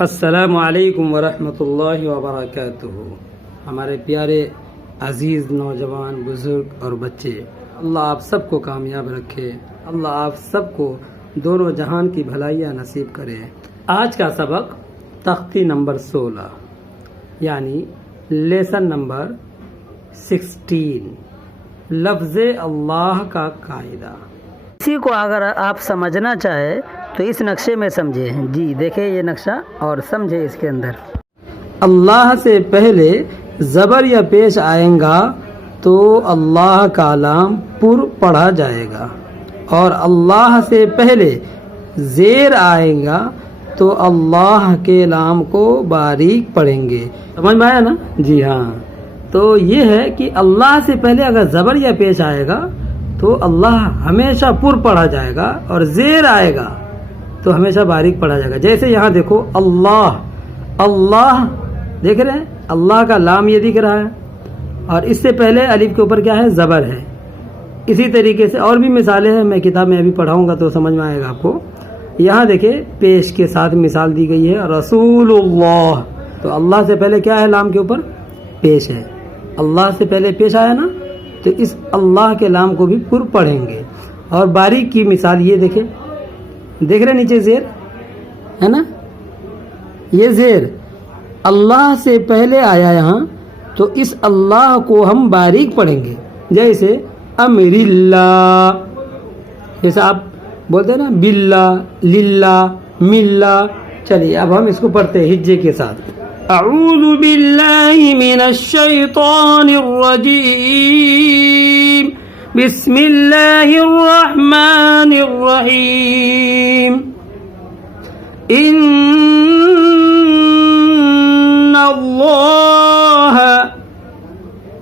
السلام علیکم ورحمۃ اللہ وبرکاتہ۔ ہمارے پیارے عزیز نوجوان، بزرگ اور بچے، اللہ آپ سب کو کامیاب رکھے، اللہ آپ سب کو دونوں جہان کی بھلائیاں نصیب کرے۔ آج کا سبق تختی نمبر 16 یعنی لیسن نمبر 16، لفظ اللہ کا قاعدہ۔ اسی کو اگر آپ سمجھنا چاہے تو اس نقشے میں سمجھے۔ جی دیکھیں یہ نقشہ اور سمجھے اس کے اندر۔ اللہ سے پہلے زبر یا پیش آئیں گا تو اللہ کا لام پر پڑھا جائے گا، اور اللہ سے پہلے زیر آئے گا تو اللہ کے لام کو باریک پڑھیں گے۔ سمجھ میں آیا نا؟ جی ہاں، تو یہ ہے کہ اللہ سے پہلے اگر زبر یا پیش آئے گا تو اللہ ہمیشہ پر پڑھا جائے گا، اور زیر آئے گا تو ہمیشہ باریک پڑھا جائے گا۔ جیسے یہاں دیکھو اللہ، اللہ دیکھ رہے ہیں، اللہ کا لام یہ دکھ رہا ہے، اور اس سے پہلے الف کے اوپر کیا ہے؟ زبر ہے۔ اسی طریقے سے اور بھی مثالیں ہیں، میں کتاب میں ابھی پڑھاؤں گا تو سمجھ میں آئے گا آپ کو۔ یہاں دیکھیں پیش کے ساتھ مثال دی گئی ہے، رسول اللہ، تو اللہ سے پہلے کیا ہے؟ لام کے اوپر پیش ہے۔ اللہ سے پہلے پیش آیا نا، تو اس اللہ کے لام کو بھی پر پڑھیں گے۔ اور باریک کی مثال یہ دیکھیں، دیکھ رہے نیچے زیر ہے نا، یہ زیر اللہ سے پہلے آیا یہاں، تو اس اللہ کو ہم باریک پڑھیں گے۔ جیسے امر اللہ، جیسے آپ بولتے ہیں نا باللہ، للہ، ملہ۔ چلیے اب ہم اس کو پڑھتے ہیں ہجے کے ساتھ۔ اعوذ باللہ من الشیطان الرجیم، بسم اللہ الرحمن الرحیم۔ ان اللہ،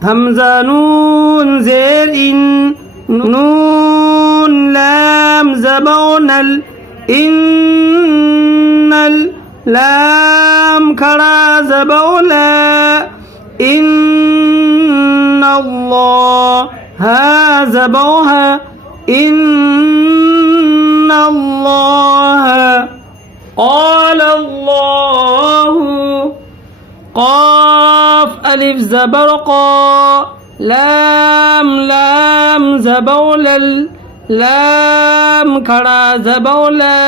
حمزہ نون زیر ان، نون لام زبون ال، ان لام کھڑا زبولا، ان اللہ ہا زبوہا، ان اللہ قال اللہ، قاف الف زبر قا، لام لام زبولل، لام کھڑا زبولا،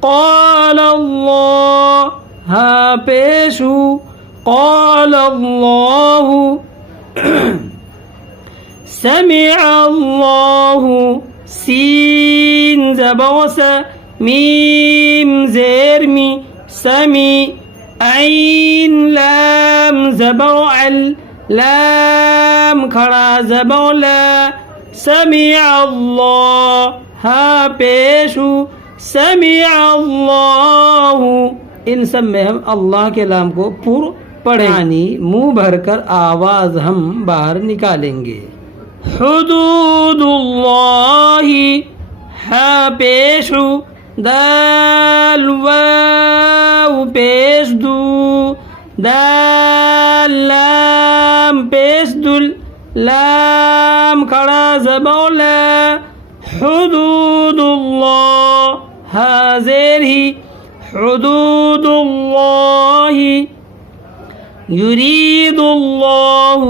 قال اللہ ہا پیشو، قال اللہ، سمع اللہ، سین زبوس، میم زیر می، سمی، عین لام زبوعل، لام کھڑا زبولا، سمع اللہ ہا پیشو، سمع اللہ۔ ان سب میں ہم اللہ کے لام کو پر پڑھیں، یعنی منہ بھر کر آواز ہم باہر نکالیں گے۔ حدود اللہ، ہا پیشو، دال واو پیش دو، دال لام پیش دل، لام کھڑا زبولا، حدود اللہ ہا زیر ہی، حدود اللہ، یرید اللہ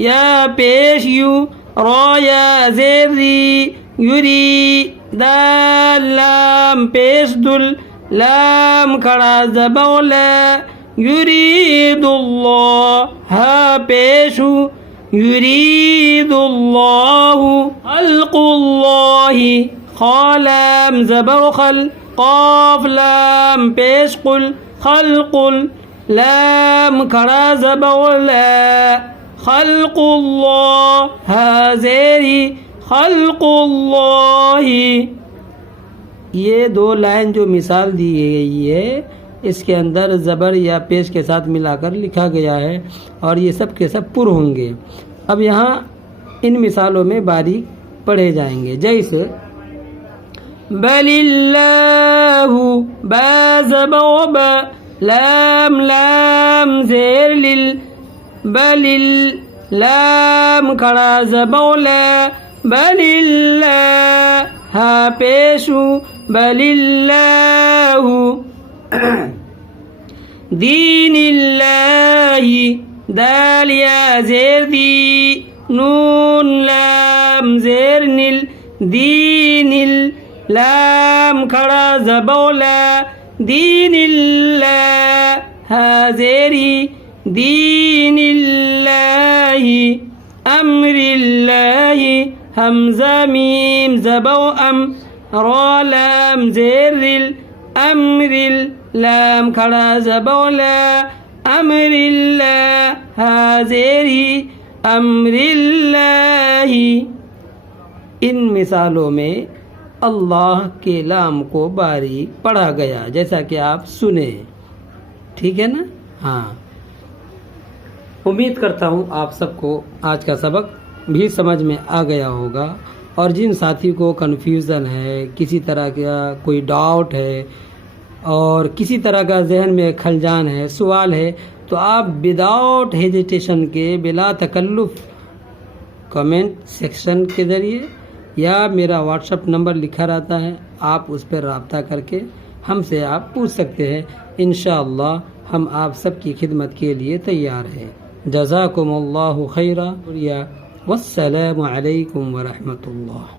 یا پیش یو، را یا زیر ری، یری، دال لام پیش دل، لام کھڑا زبولا، یرید اللہ ہا پیشو، یرید اللہ، خلق اللہ، خا لام زبر خل، قاف لام پیش قل، خلق، لام کھڑا زبولا، خلق اللہ ہا زیری، خلق اللہ۔ یہ دو لائن جو مثال دی گئی ہے، اس کے اندر زبر یا پیش کے ساتھ ملا کر لکھا گیا ہے، اور یہ سب کے سب پر ہوں گے۔ اب یہاں ان مثالوں میں باریک پڑھے جائیں گے۔ جیسے بل اللہ، با زبر با، لام لام زیر لل، بل لام کھڑا زبولا، بل اللہ ہا پیشو، بل اللہ دین اللہ دال یا زیر دی نون لام زیر نل دین لام کھڑا زبولا دین اللہ ہا زیری دین اللہ امر اللہ حمزہ میم زبو ام را لام زیر امر لام کھڑا زبولا امر اللہ حاضری امر اللہ. ان مثالوں میں اللہ کے لام کو باریک پڑھا گیا جیسا کہ آپ سنیں. ٹھیک ہے نا؟ ہاں، امید کرتا ہوں آپ سب کو آج کا سبق بھی سمجھ میں آ گیا ہوگا. اور جن ساتھی کو کنفیوژن ہے، کسی طرح کا کوئی ڈاؤٹ ہے اور کسی طرح کا ذہن میں خلجان ہے، سوال ہے، تو آپ وداؤٹ ہیزیٹیشن کے بلا تکلف کمنٹ سیکشن کے ذریعے یا میرا واٹس ایپ نمبر لکھا رہتا ہے، آپ اس پر رابطہ کر کے ہم سے آپ پوچھ سکتے ہیں. انشاءاللہ ہم آپ سب کی خدمت کے لیے تیار ہیں. جزاکم اللہ خیرا. والسلام علیکم ورحمۃ اللہ.